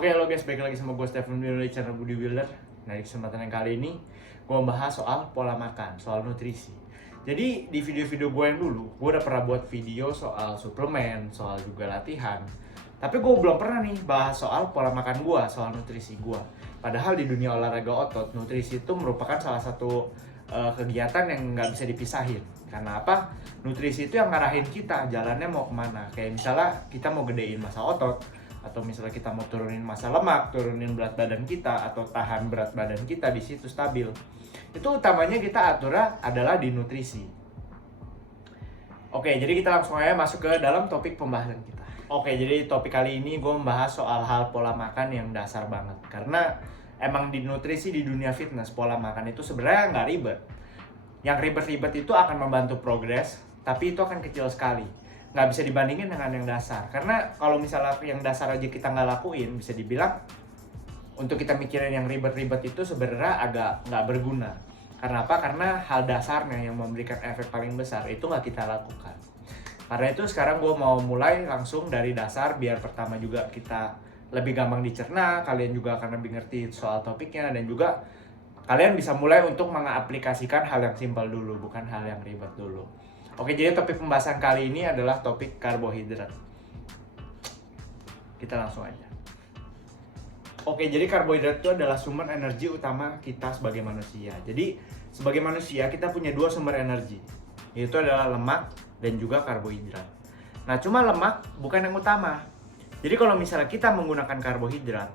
Oke, halo guys, balik lagi sama gue Stephen di channel Budi Builder. Nah, di kesempatan yang kali ini gue membahas soal pola makan, soal nutrisi. Jadi di video-video gue yang dulu, gue udah pernah buat video soal suplemen, soal juga latihan. Tapi gue belum pernah nih bahas soal pola makan gue, soal nutrisi gue. Padahal di dunia olahraga otot, nutrisi itu merupakan salah satu kegiatan yang nggak bisa dipisahin. Karena apa? Nutrisi itu yang ngarahin kita, jalannya mau kemana. Kayak misalnya kita mau gedein massa otot, atau misalnya kita mau turunin massa lemak, turunin berat badan kita, atau tahan berat badan kita di situ stabil. Itu utamanya kita atur adalah di nutrisi. Oke, jadi kita langsung aja masuk ke dalam topik pembahasan kita. Oke, jadi topik kali ini gue membahas soal hal pola makan yang dasar banget. Karena emang di nutrisi, di dunia fitness, pola makan itu sebenarnya nggak ribet. Yang ribet-ribet itu akan membantu progres, tapi itu akan kecil sekali. Nggak bisa dibandingin dengan yang dasar. Karena kalau misalnya yang dasar aja kita nggak lakuin, bisa dibilang untuk kita mikirin yang ribet-ribet itu sebenarnya agak nggak berguna. Karena apa? Karena hal dasarnya yang memberikan efek paling besar itu nggak kita lakukan. Karena itu sekarang gue mau mulai langsung dari dasar, biar pertama juga kita lebih gampang dicerna, kalian juga akan lebih ngerti soal topiknya, dan juga kalian bisa mulai untuk mengaplikasikan hal yang simpel dulu, bukan hal yang ribet dulu. Oke, jadi topik pembahasan kali ini adalah topik karbohidrat. Kita langsung aja. Oke, jadi karbohidrat itu adalah sumber energi utama kita sebagai manusia. Jadi, sebagai manusia kita punya dua sumber energi, yaitu adalah lemak dan juga karbohidrat. Nah, cuma lemak bukan yang utama. Jadi kalau misalnya kita menggunakan karbohidrat,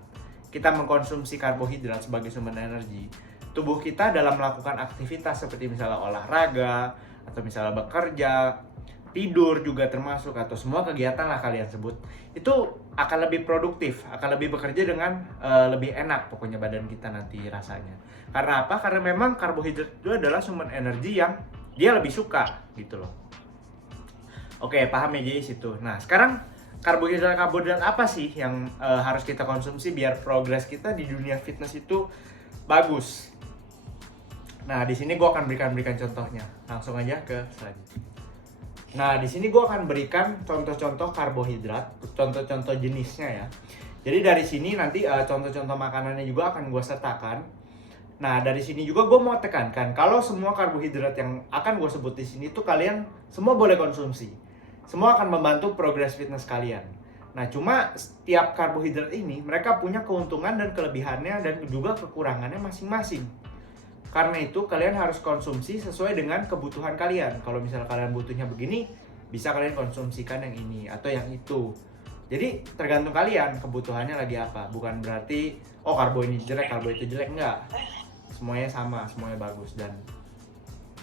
kita mengkonsumsi karbohidrat sebagai sumber energi, tubuh kita dalam melakukan aktivitas seperti misalnya olahraga, atau misalnya bekerja, tidur juga termasuk, atau semua kegiatan lah kalian sebut, itu akan lebih produktif, akan lebih bekerja dengan lebih enak pokoknya badan kita nanti rasanya. Karena apa? Karena memang karbohidrat itu adalah sumber energi yang dia lebih suka gitu loh. Oke, paham ya jadi situ. Nah, sekarang karbohidrat apa sih yang harus kita konsumsi biar progres kita di dunia fitness itu bagus? Nah, di sini gue akan berikan contohnya. Langsung aja ke selanjutnya. Nah, di sini gue akan berikan contoh-contoh karbohidrat, contoh-contoh jenisnya ya. Jadi dari sini nanti contoh-contoh makanannya juga akan gue sertakan. Nah, dari sini juga gue mau tekankan kalau semua karbohidrat yang akan gue sebut di sini tuh kalian semua boleh konsumsi. Semua akan membantu progres fitness kalian. Nah, cuma setiap karbohidrat ini mereka punya keuntungan dan kelebihannya dan juga kekurangannya masing-masing. Karena itu kalian harus konsumsi sesuai dengan kebutuhan kalian. Kalau misalnya kalian butuhnya begini, bisa kalian konsumsikan yang ini atau yang itu. Jadi tergantung kalian kebutuhannya lagi apa. Bukan berarti karbo ini jelek, karbo itu jelek, enggak. Semuanya sama, semuanya bagus, dan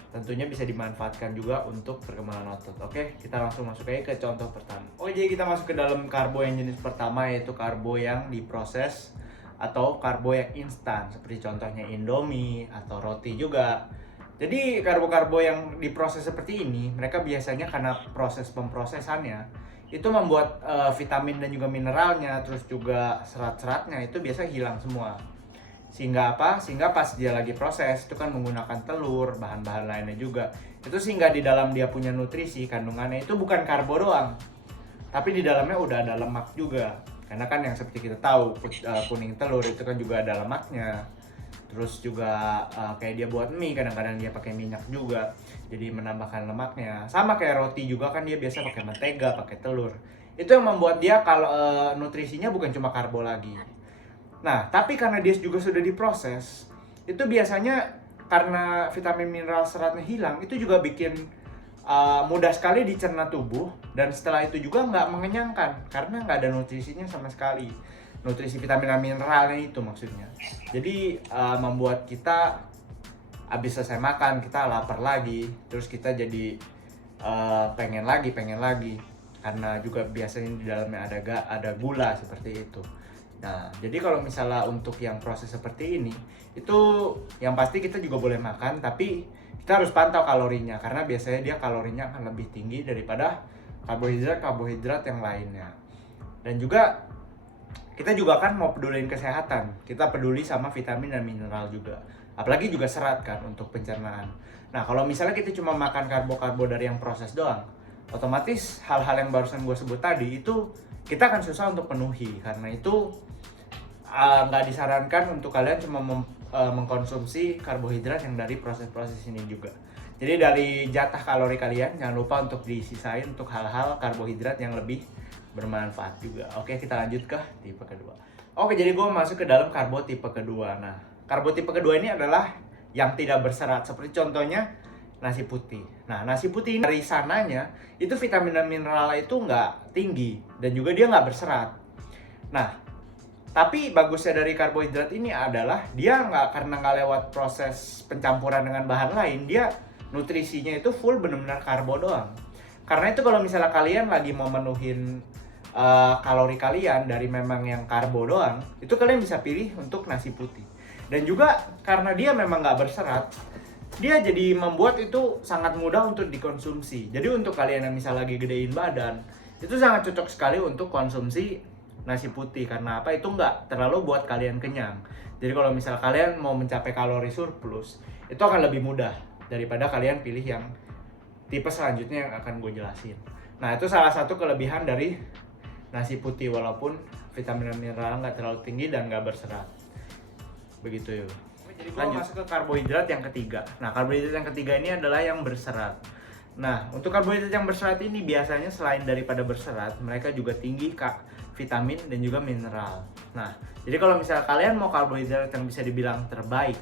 tentunya bisa dimanfaatkan juga untuk perkembangan otot. Oke, kita langsung masuk aja ke contoh pertama. Jadi kita masuk ke dalam karbo yang jenis pertama, yaitu karbo yang diproses atau karbo yang instan, seperti contohnya Indomie atau roti juga. Jadi karbo-karbo yang diproses seperti ini, mereka biasanya karena proses pemprosesannya itu membuat vitamin dan juga mineralnya, terus juga serat-seratnya itu biasa hilang semua. Sehingga apa? Sehingga pas dia lagi proses itu kan menggunakan telur, bahan-bahan lainnya juga. Itu sehingga di dalam dia punya nutrisi, kandungannya itu bukan karbo doang, tapi di dalamnya udah ada lemak juga. Karena kan yang seperti kita tahu, kuning telur itu kan juga ada lemaknya. Terus juga kayak dia buat mie, kadang-kadang dia pakai minyak juga, jadi menambahkan lemaknya. Sama kayak roti juga kan dia biasa pakai mentega, pakai telur. Itu yang membuat dia kalau nutrisinya bukan cuma karbo lagi. Nah, tapi karena dia juga sudah diproses, itu biasanya karena vitamin mineral seratnya hilang, itu juga bikin mudah sekali dicerna tubuh, dan setelah itu juga nggak mengenyangkan karena nggak ada nutrisinya sama sekali, nutrisi vitamin dan mineralnya itu maksudnya. Jadi membuat kita habis selesai makan kita lapar lagi, terus kita jadi pengen lagi karena juga biasanya di dalamnya ada gula seperti itu. Nah, jadi kalau misalnya untuk yang proses seperti ini, itu yang pasti kita juga boleh makan, tapi kita harus pantau kalorinya, karena biasanya dia kalorinya akan lebih tinggi daripada karbohidrat yang lainnya. Dan juga kita juga kan mau peduliin kesehatan, kita peduli sama vitamin dan mineral juga, apalagi juga serat kan untuk pencernaan. Nah, kalau misalnya kita cuma makan karbo dari yang proses doang, otomatis hal-hal yang barusan gue sebut tadi itu kita akan susah untuk penuhi. Karena itu nggak disarankan untuk kalian cuma mengkonsumsi karbohidrat yang dari proses-proses ini juga. Jadi dari jatah kalori kalian jangan lupa untuk disisain untuk hal-hal karbohidrat yang lebih bermanfaat juga. Oke, kita lanjut ke tipe kedua. Oke, jadi gue masuk ke dalam karbo tipe kedua. Nah, karbo tipe kedua ini adalah yang tidak berserat, seperti contohnya nasi putih. Nah, nasi putih ini dari sananya itu vitamin dan mineral itu nggak tinggi dan juga dia nggak berserat. Nah, tapi bagusnya dari karbohidrat ini adalah dia karena nggak lewat proses pencampuran dengan bahan lain, dia nutrisinya itu full benar-benar karbo doang. Karena itu kalau misalnya kalian lagi mau menuhin kalori kalian dari memang yang karbo doang, itu kalian bisa pilih untuk nasi putih. Dan juga karena dia memang nggak berserat, dia jadi membuat itu sangat mudah untuk dikonsumsi. Jadi untuk kalian yang misalnya lagi gedein badan, itu sangat cocok sekali untuk konsumsi nasi putih. Karena apa? Itu nggak terlalu buat kalian kenyang. Jadi kalau misalnya kalian mau mencapai kalori surplus, itu akan lebih mudah daripada kalian pilih yang tipe selanjutnya yang akan gue jelasin. Nah, itu salah satu kelebihan dari nasi putih, walaupun vitamin dan mineral nggak terlalu tinggi dan nggak berserat. Begitu ya. Jadi gue masuk ke karbohidrat yang ketiga. Nah, karbohidrat yang ketiga ini adalah yang berserat. Nah, untuk karbohidrat yang berserat ini biasanya selain daripada berserat, mereka juga tinggi vitamin dan juga mineral. Nah, jadi kalau misalnya kalian mau karbohidrat yang bisa dibilang terbaik,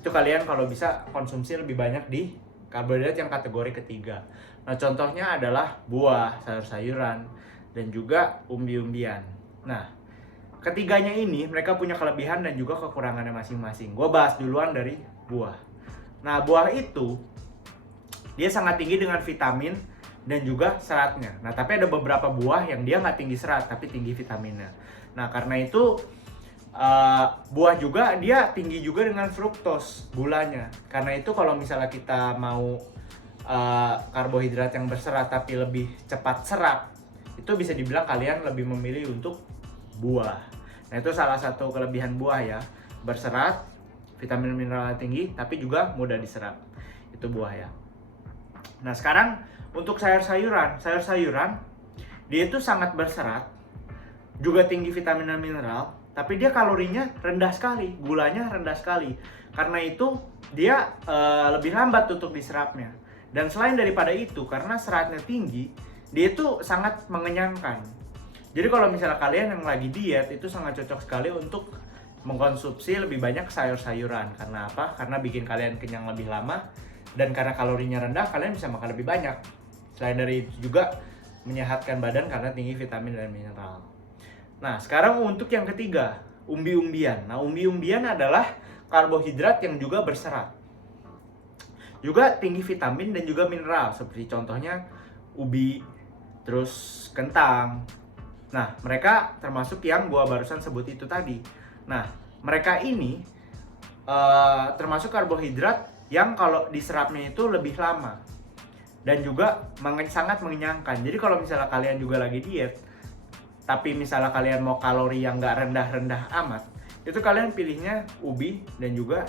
itu kalian kalau bisa konsumsi lebih banyak di karbohidrat yang kategori ketiga. Nah, contohnya adalah buah, sayur-sayuran, dan juga umbi-umbian. Nah, ketiganya ini mereka punya kelebihan dan juga kekurangannya masing-masing. Gue bahas duluan dari buah. Nah, buah itu dia sangat tinggi dengan vitamin dan juga seratnya. Nah, tapi ada beberapa buah yang dia nggak tinggi serat tapi tinggi vitaminnya. Nah, karena itu buah juga dia tinggi juga dengan fruktos, gulanya. Karena itu kalau misalnya kita mau karbohidrat yang berserat tapi lebih cepat serap, itu bisa dibilang kalian lebih memilih untuk buah. Nah, itu salah satu kelebihan buah ya, berserat, vitamin mineral tinggi, tapi juga mudah diserap. Itu buah ya. Nah, sekarang untuk sayur-sayuran dia itu sangat berserat, juga tinggi vitamin dan mineral, tapi dia kalorinya rendah sekali, gulanya rendah sekali. Karena itu dia lebih lambat untuk diserapnya. Dan selain daripada itu, karena seratnya tinggi, dia itu sangat mengenyangkan. Jadi kalau misalnya kalian yang lagi diet, itu sangat cocok sekali untuk mengkonsumsi lebih banyak sayur-sayuran. Karena apa? Karena bikin kalian kenyang lebih lama, dan karena kalorinya rendah, kalian bisa makan lebih banyak. Selain dari itu juga menyehatkan badan karena tinggi vitamin dan mineral. Nah, sekarang untuk yang ketiga, umbi-umbian. Nah, umbi-umbian adalah karbohidrat yang juga berserat, juga tinggi vitamin dan juga mineral, seperti contohnya ubi, terus kentang. Nah, mereka termasuk yang gua barusan sebut itu tadi. Nah, mereka ini termasuk karbohidrat yang kalau diserapnya itu lebih lama dan juga sangat mengenyangkan. Jadi kalau misalnya kalian juga lagi diet, tapi misalnya kalian mau kalori yang nggak rendah-rendah amat, itu kalian pilihnya ubi dan juga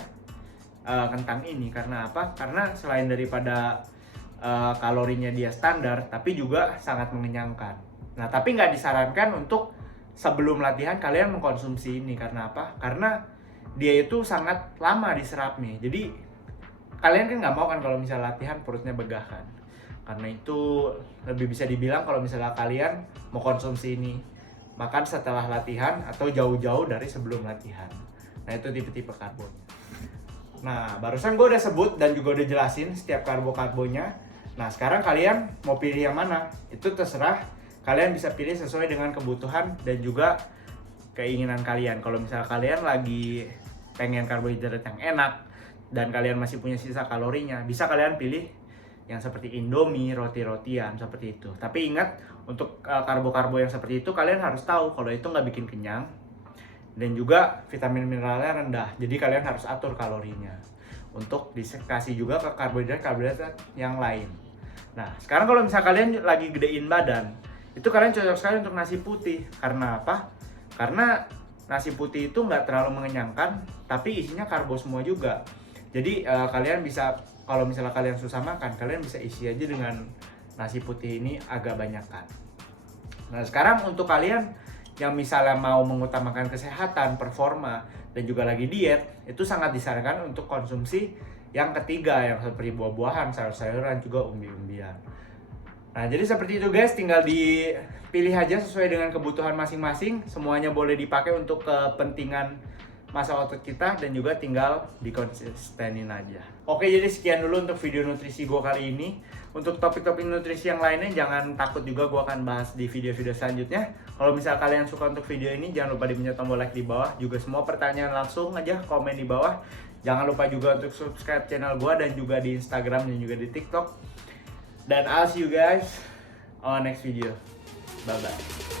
kentang ini. Karena apa? Karena selain daripada kalorinya dia standar, tapi juga sangat mengenyangkan. Nah, tapi nggak disarankan untuk sebelum latihan kalian mengkonsumsi ini. Karena apa? Karena dia itu sangat lama diserapnya. Jadi kalian kan nggak mau kan kalau misalnya latihan perutnya begah kan. Karena itu lebih bisa dibilang kalau misalnya kalian mau konsumsi ini, makan setelah latihan atau jauh-jauh dari sebelum latihan. Nah, itu tipe-tipe karbonya. Nah, barusan gue udah sebut dan juga udah jelasin setiap karbo-karbonya. Nah, sekarang kalian mau pilih yang mana? Itu terserah. Kalian bisa pilih sesuai dengan kebutuhan dan juga keinginan kalian. Kalau misalnya kalian lagi pengen karbohidrat yang enak dan kalian masih punya sisa kalorinya, bisa kalian pilih yang seperti Indomie, roti-rotian, seperti itu. Tapi ingat, untuk karbo-karbo yang seperti itu kalian harus tahu kalau itu nggak bikin kenyang dan juga vitamin mineralnya rendah. Jadi kalian harus atur kalorinya untuk dikasih juga ke karbohidrat yang lain. Nah, sekarang kalau misalnya kalian lagi gedein badan, itu kalian cocok sekali untuk nasi putih. Karena apa? Karena nasi putih itu nggak terlalu mengenyangkan, tapi isinya karbo semua juga. Jadi kalian bisa, kalau misalnya kalian susah makan, kalian bisa isi aja dengan nasi putih ini agak banyakan. Nah, sekarang untuk kalian yang misalnya mau mengutamakan kesehatan, performa, dan juga lagi diet, itu sangat disarankan untuk konsumsi yang ketiga, yang seperti buah-buahan, sayur-sayuran, juga umbi-umbian. Nah, jadi seperti itu guys, tinggal dipilih aja sesuai dengan kebutuhan masing-masing. Semuanya boleh dipakai untuk kepentingan masa otot kita dan juga tinggal dikonsistenin aja. Oke, jadi sekian dulu untuk video nutrisi gue kali ini. Untuk topik-topik nutrisi yang lainnya jangan takut juga, gue akan bahas di video-video selanjutnya. Kalau misal kalian suka untuk video ini, jangan lupa dipencet tombol like di bawah. Juga semua pertanyaan langsung aja komen di bawah. Jangan lupa juga untuk subscribe channel gue dan juga di Instagram dan juga di TikTok. Dan I'll see you guys on next video. Bye bye.